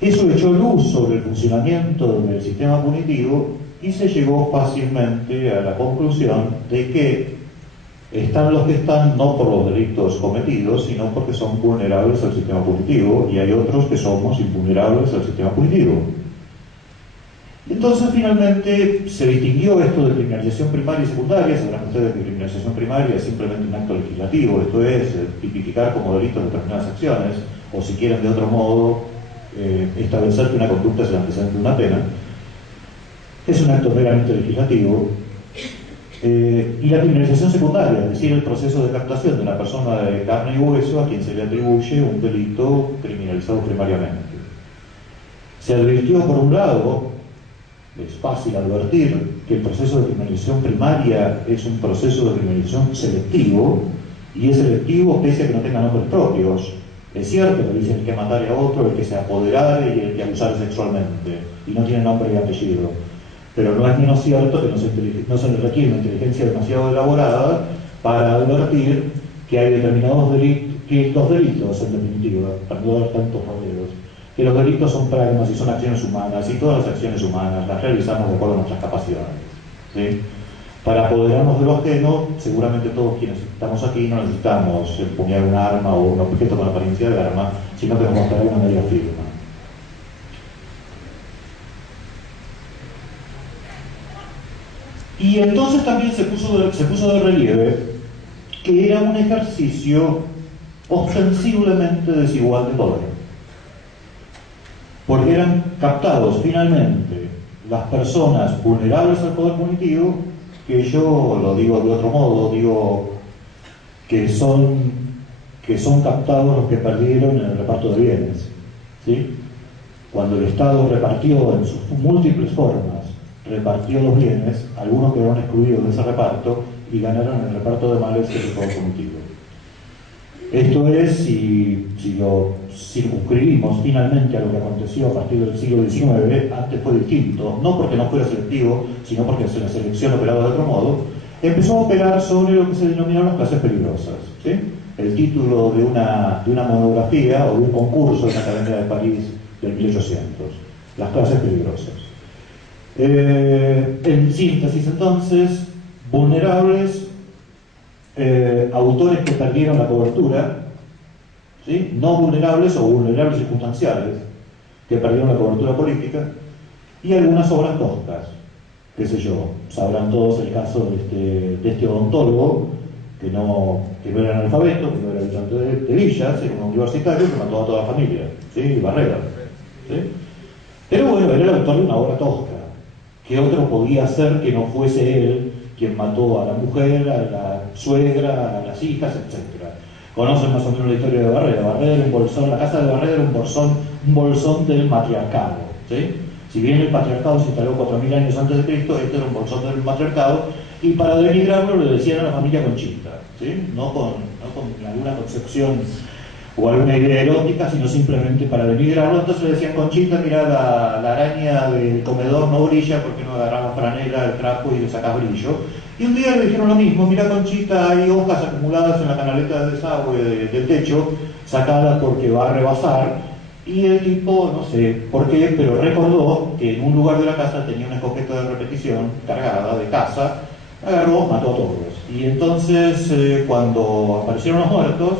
Eso echó luz sobre el funcionamiento del sistema punitivo y se llegó fácilmente a la conclusión de que están los que están no por los delitos cometidos, sino porque son vulnerables al sistema punitivo, y hay otros que somos invulnerables al sistema punitivo. Entonces finalmente se distinguió esto de criminalización primaria y secundaria. Sabrán ustedes que criminalización primaria es simplemente un acto legislativo, esto es tipificar como delitos determinadas acciones, o si quieren de otro modo, establecer que una conducta es el antecedente de una pena. Es un acto meramente legislativo. Y la criminalización secundaria, es decir, el proceso de captación de una persona de carne y hueso a quien se le atribuye un delito criminalizado primariamente. Se advirtió, por un lado, es fácil advertir que el proceso de criminalización primaria es un proceso de criminalización selectivo, y es selectivo pese a que no tenga nombres propios. Es cierto que dice el que matare a otro, el que se apoderare y el que abusare sexualmente, y no tiene nombre y apellido. Pero no es menos cierto que no se le requiere una inteligencia demasiado elaborada para advertir que hay determinados delitos, que los delitos, en definitiva, para no dar tantos rodeos, que los delitos son pragmas y son acciones humanas, y todas las acciones humanas las realizamos de acuerdo a nuestras capacidades, ¿sí? Para apoderarnos de lo ajeno, seguramente todos quienes estamos aquí no necesitamos empuñar un arma o un objeto con apariencia de arma, sino que nos mostrará una media firma. Y entonces también se puso de relieve que era un ejercicio ostensiblemente desigual de poder, porque eran captados finalmente las personas vulnerables al poder punitivo, que yo lo digo de otro modo, digo que son captados los que perdieron en el reparto de bienes, ¿sí? Cuando el Estado repartió en sus múltiples formas, repartió los bienes, algunos quedaron excluidos de ese reparto y ganaron el reparto de males del poder punitivo. Esto es, si lo circunscribimos finalmente a lo que aconteció a partir del siglo XIX, antes fue distinto, no porque no fuera selectivo, sino porque la selección operaba de otro modo, empezó a operar sobre lo que se denominaron las clases peligrosas, ¿sí? El título de una monografía o de un concurso en la Academia de París del 1800, las clases peligrosas. En síntesis, entonces, vulnerables, autores que perdieron la cobertura, ¿sí? No vulnerables o vulnerables circunstanciales que perdieron la cobertura política, y algunas obras toscas, qué sé yo, sabrán todos el caso de este odontólogo que no era analfabeto, que no era habitante de villas, era un universitario que mató a toda la familia, ¿sí? Barrera, ¿sí? Pero bueno, era el autor de una obra tosca. ¿Qué otro podía hacer que no fuese él quien mató a la mujer, a la suegra, a las hijas, etcétera? Conocen más o menos la historia de Barrera. Barrera era un bolsón, la casa de Barrera era un bolsón del matriarcado, ¿sí? Si bien el patriarcado se instaló 4000 años antes de Cristo, este era un bolsón del matriarcado, y para denigrarlo le decían a la familia Conchita, ¿sí? No con alguna concepción o alguna idea erótica, sino simplemente para denigrarlo. Entonces le decían: Conchita, mira, la araña del comedor no brilla porque no agarramos franela, el trapo y le sacás brillo. Y un día le dijeron lo mismo: mira, Conchita, hay hojas acumuladas en la canaleta de desagüe del techo, sacadas porque va a rebasar. Y el tipo, no sé por qué, pero recordó que en un lugar de la casa tenía una escopeta de repetición cargada de caza, agarró, mató a todos. Y entonces, cuando aparecieron los muertos,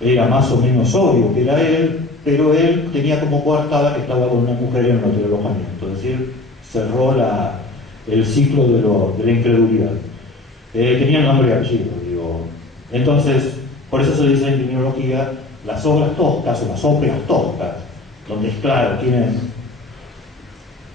era más o menos obvio que era él, pero él tenía como coartada que estaba con una mujer en el hotel de alojamiento, es decir, cerró el ciclo de la incredulidad. Tenía el nombre y apellido, digo. Entonces, por eso se dice en criminología las obras toscas o las óperas toscas, donde es claro, tienen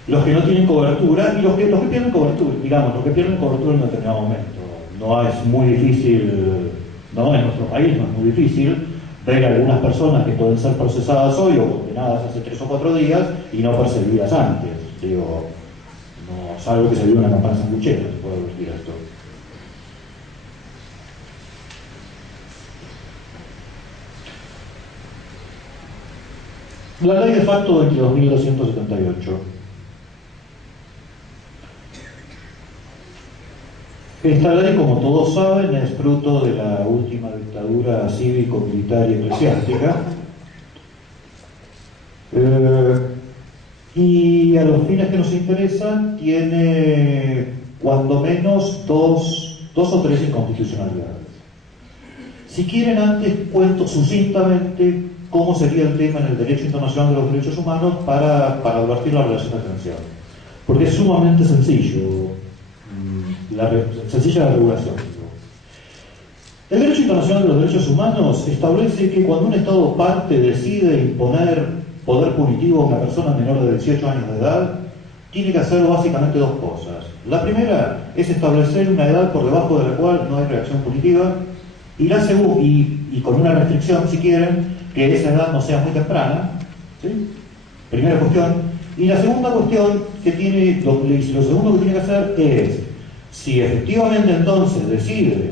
los que no tienen cobertura y los que pierden cobertura, digamos, los que pierden cobertura en un determinado momento. No es muy difícil, no, en nuestro país no es muy difícil ver algunas personas que pueden ser procesadas hoy o condenadas hace 3 o 4 días y no perseguidas antes. Digo, no, salvo que se vio una campana sanguchera, se puede advertir esto. La ley de facto 22.278. Esta ley, como todos saben, es fruto de la última dictadura cívico-militar y eclesiástica. a los fines que nos interesan tiene cuando menos dos o tres inconstitucionalidades. Si quieren, antes cuento sucintamente cómo sería el tema en el derecho internacional de los derechos humanos para advertir la relación de tensión. Porque es sumamente sencillo, sencilla la regulación. El derecho internacional de los derechos humanos establece que cuando un Estado parte decide imponer poder punitivo a una persona menor de 18 años de edad, tiene que hacer básicamente dos cosas. La primera es establecer una edad por debajo de la cual no hay reacción punitiva, y la segunda, y con una restricción, si quieren, que esa edad no sea muy temprana, ¿sí? Primera cuestión. Y la segunda cuestión que tiene, lo segundo que tiene que hacer es, si efectivamente entonces decide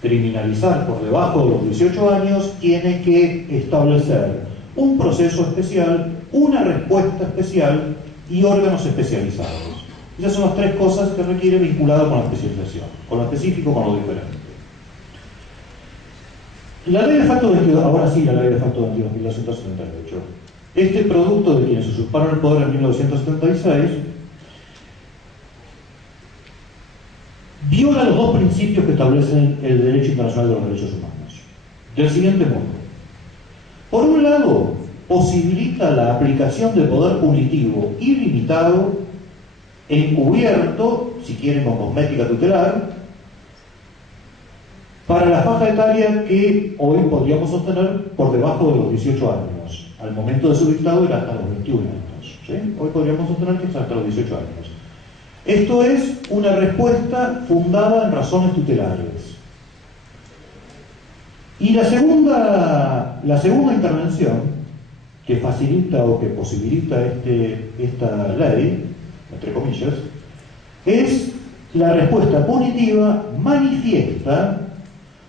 criminalizar por debajo de los 18 años, tiene que establecer un proceso especial, una respuesta especial y órganos especializados. Esas son las tres cosas que requiere vinculado con la especialización, con lo específico, con lo diferente. La ley de facto 22, ahora sí la ley de facto 22.278. Este producto de quienes usurparon el poder en 1976 viola los dos principios que establecen el derecho internacional de los derechos humanos. Del siguiente modo. Por un lado, posibilita la aplicación de poder punitivo ilimitado, encubierto, si quieren con cosmética tutelar, para la faja etaria que hoy podríamos sostener por debajo de los 18 años. Al momento de su dictado era hasta los 21 años. ¿Sí? Hoy podríamos sostener que es hasta los 18 años. Esto es una respuesta fundada en razones tutelares. Y la segunda intervención que facilita o que posibilita esta ley, entre comillas, es la respuesta punitiva manifiesta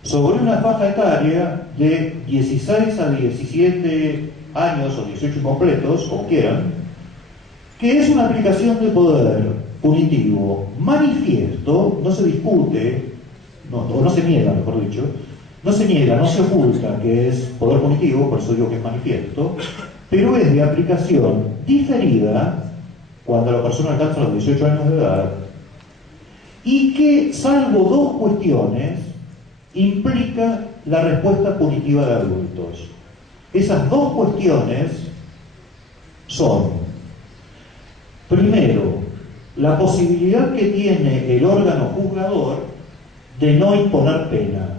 sobre una faja etaria de 16 a 17 años o 18 incompletos, como quieran, que es una aplicación de poder punitivo manifiesto, no se discute, no se niega, mejor dicho, no se niega, no se oculta que es poder punitivo, por eso digo que es manifiesto, pero es de aplicación diferida cuando la persona alcanza los 18 años de edad y que, salvo dos cuestiones, implica la respuesta punitiva de adultos. Esas dos cuestiones son, primero, la posibilidad que tiene el órgano juzgador de no imponer pena.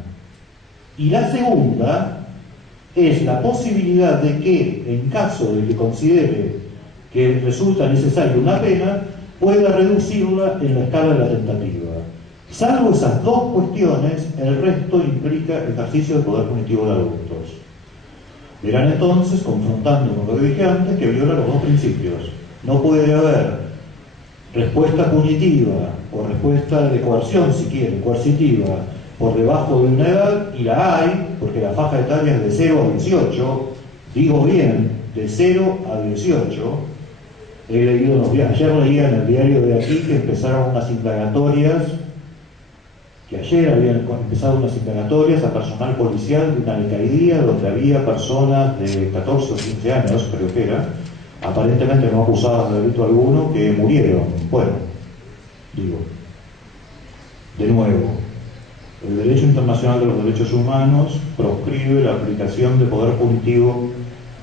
Y la segunda es la posibilidad de que, en caso de que considere que resulta necesaria una pena, pueda reducirla en la escala de la tentativa. Salvo esas dos cuestiones, el resto implica ejercicio de poder punitivo de adultos. Verán entonces, confrontando con lo que dije antes, que viola los dos principios. No puede haber respuesta punitiva o respuesta de coerción, si quieren, coercitiva, por debajo de una edad, y la hay, porque la faja etaria es de 0 a 18, digo bien, de 0 a 18. He leído ayer leía en el diario de aquí que empezaron unas indagatorias, que ayer habían empezado unas indagatorias a personal policial de una alcaldía donde había personas de 14 o 15 años, creo que era, aparentemente no acusadas de delito alguno, que murieron. Bueno, digo, de nuevo, el derecho internacional de los derechos humanos proscribe la aplicación de poder punitivo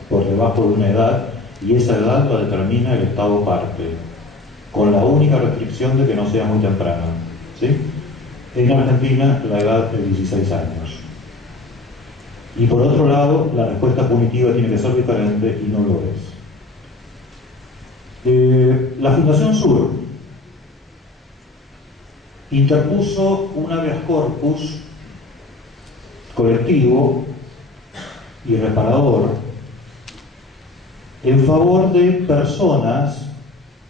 por debajo de una edad, y esa edad la determina el Estado parte, con la única restricción de que no sea muy temprana, ¿sí? En Argentina la edad es 16 años. Y por otro lado, la respuesta punitiva tiene que ser diferente y no lo es. La Fundación Sur interpuso un habeas corpus colectivo y reparador en favor de personas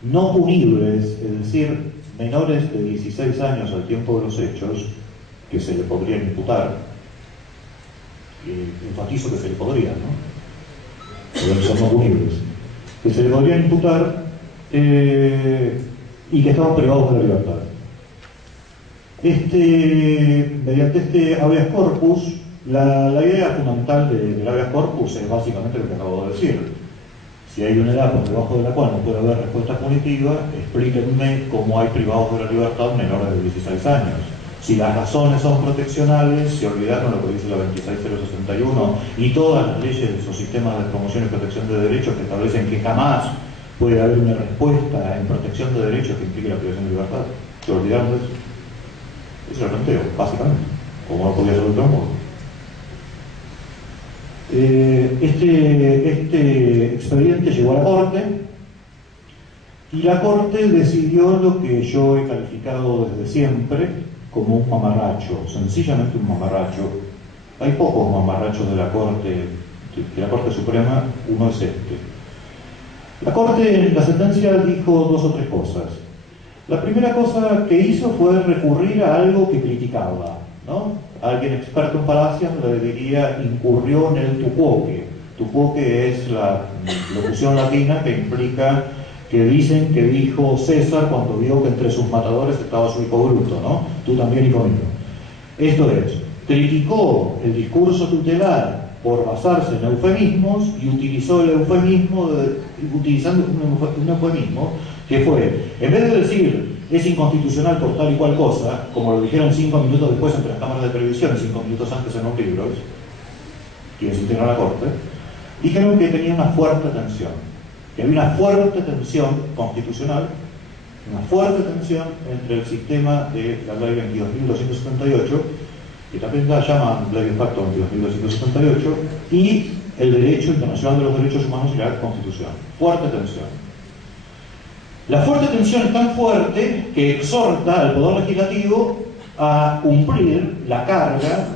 no punibles, es decir, menores de 16 años al tiempo de los hechos, que se le podrían imputar. Enfatizo que se le podrían, ¿no? Porque son no punibles. Que se le podrían imputar y que estaban privados de la libertad. Mediante este habeas corpus, la idea fundamental del habeas corpus es básicamente lo que acabo de decir. Si hay una edad por debajo de la cual no puede haber respuesta punitiva, explíquenme cómo hay privados de la libertad menores de 16 años. Si las razones son proteccionales, se olvidaron lo que dice la 26061 y todas las leyes o sistemas de promoción y protección de derechos que establecen que jamás puede haber una respuesta en protección de derechos que implique la privación de libertad. ¿Se olvidaron de eso? Eso es el planteo, básicamente. Como no podía ser de otro modo. Este expediente llegó a la Corte y la Corte decidió lo que yo he calificado desde siempre como un mamarracho, sencillamente un mamarracho. Hay pocos mamarrachos de la Corte Suprema, uno es este. La Corte en la sentencia dijo dos o tres cosas. La primera cosa que hizo fue recurrir a algo que criticaba, ¿no? Alguien experto en falacias le diría incurrió en el tuquoque. Tuquoque es la locución latina que implica que dicen que dijo César cuando vio que entre sus matadores estaba su hijo Bruto, ¿no? Tú también, hijo mío. Esto es, criticó el discurso tutelar por basarse en eufemismos y utilizó el eufemismo, utilizando un eufemismo que fue, en vez de decir es inconstitucional por tal y cual cosa, como lo dijeron 5 minutos después entre las cámaras de televisión y 5 minutos antes en los libros, quienes integran la Corte, dijeron que tenía una fuerte tensión, que había una fuerte tensión constitucional, una fuerte tensión entre el sistema de la ley 22.278, que también la llaman ley de facto 22.278, y el derecho internacional de los derechos humanos y la Constitución. Fuerte tensión. La fuerte tensión es tan fuerte que exhorta al Poder Legislativo a cumplir la carga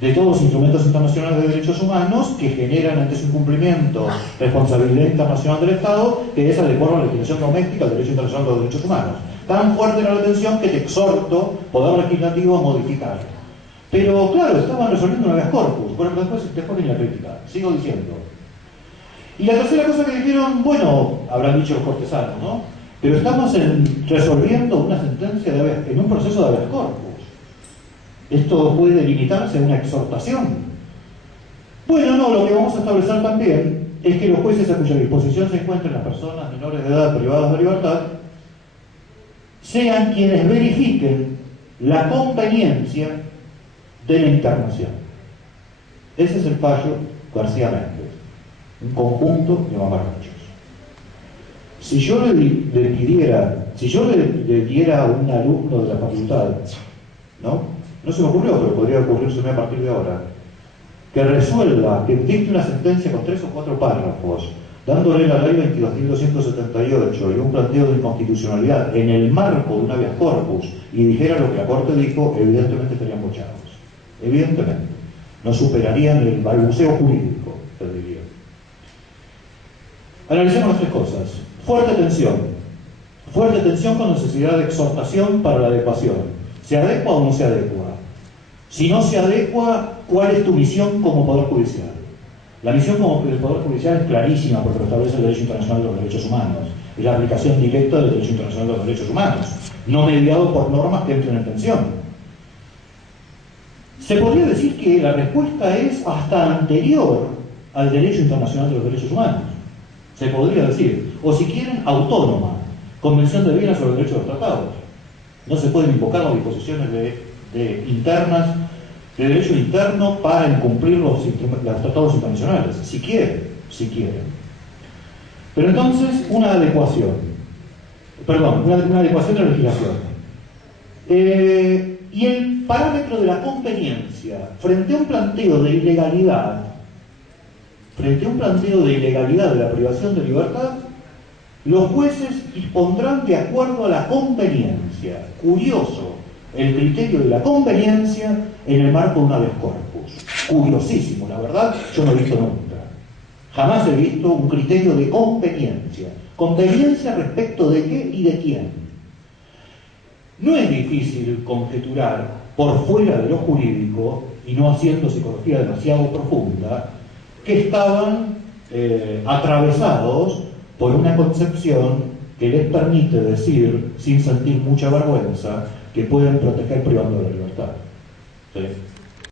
de todos los instrumentos internacionales de derechos humanos que generan ante su incumplimiento responsabilidad internacional del Estado, que es adecuar a la legislación doméstica al derecho internacional de los derechos humanos. Tan fuerte era la tensión que te exhorto, Poder Legislativo, a modificar. Pero claro, estaban resolviendo un habeas corpus. Bueno, después viene la crítica. Sigo diciendo. Y la tercera cosa que dijeron, bueno, habrán dicho los cortesanos, ¿no? Pero estamos resolviendo una sentencia en un proceso de habeas corpus. Esto puede limitarse a una exhortación. Bueno, no, lo que vamos a establecer también es que los jueces a cuya disposición se encuentren las personas menores de edad privadas de libertad sean quienes verifiquen la conveniencia de la internación. Ese es el fallo García Méndez, un conjunto de mamarrachos. Si yo le diera a un alumno de la facultad, no se me ocurrió, pero podría ocurrírseme a partir de ahora, que resuelva, que dicte una sentencia con 3 o 4 párrafos, dándole la ley 22.278 y un planteo de inconstitucionalidad en el marco de un habeas corpus y dijera lo que la Corte dijo, evidentemente estarían bochados. Evidentemente. No superarían el balbuceo jurídico, te diría. Analicemos las tres cosas. Fuerte tensión con necesidad de exhortación para la adecuación. ¿Se adecua o no se adecua? Si no se adecua, ¿cuál es tu misión como Poder Judicial? La misión del Poder Judicial es clarísima porque lo establece el Derecho Internacional de los Derechos Humanos. Es la aplicación directa del Derecho Internacional de los Derechos Humanos, no mediado por normas que entren en tensión. Se podría decir que la respuesta es hasta anterior al Derecho Internacional de los Derechos Humanos. Se podría decir, o si quieren, autónoma, Convención de Viena sobre el Derecho de los Tratados. No se pueden invocar las disposiciones internas de derecho interno para incumplir los tratados internacionales, si quieren. Pero entonces, una adecuación de la legislación. Y el parámetro de la conveniencia, frente a un planteo de ilegalidad, de la privación de libertad, los jueces dispondrán de acuerdo a la conveniencia. Curioso, el criterio de la conveniencia en el marco de un habeas corpus. Curiosísimo, la verdad, yo no he visto nunca. Jamás he visto un criterio de conveniencia. ¿Conveniencia respecto de qué y de quién? No es difícil conjeturar, por fuera de lo jurídico, y no haciendo psicología demasiado profunda, que estaban atravesados por una concepción que les permite decir, sin sentir mucha vergüenza, que pueden proteger privando de la libertad. ¿Sí?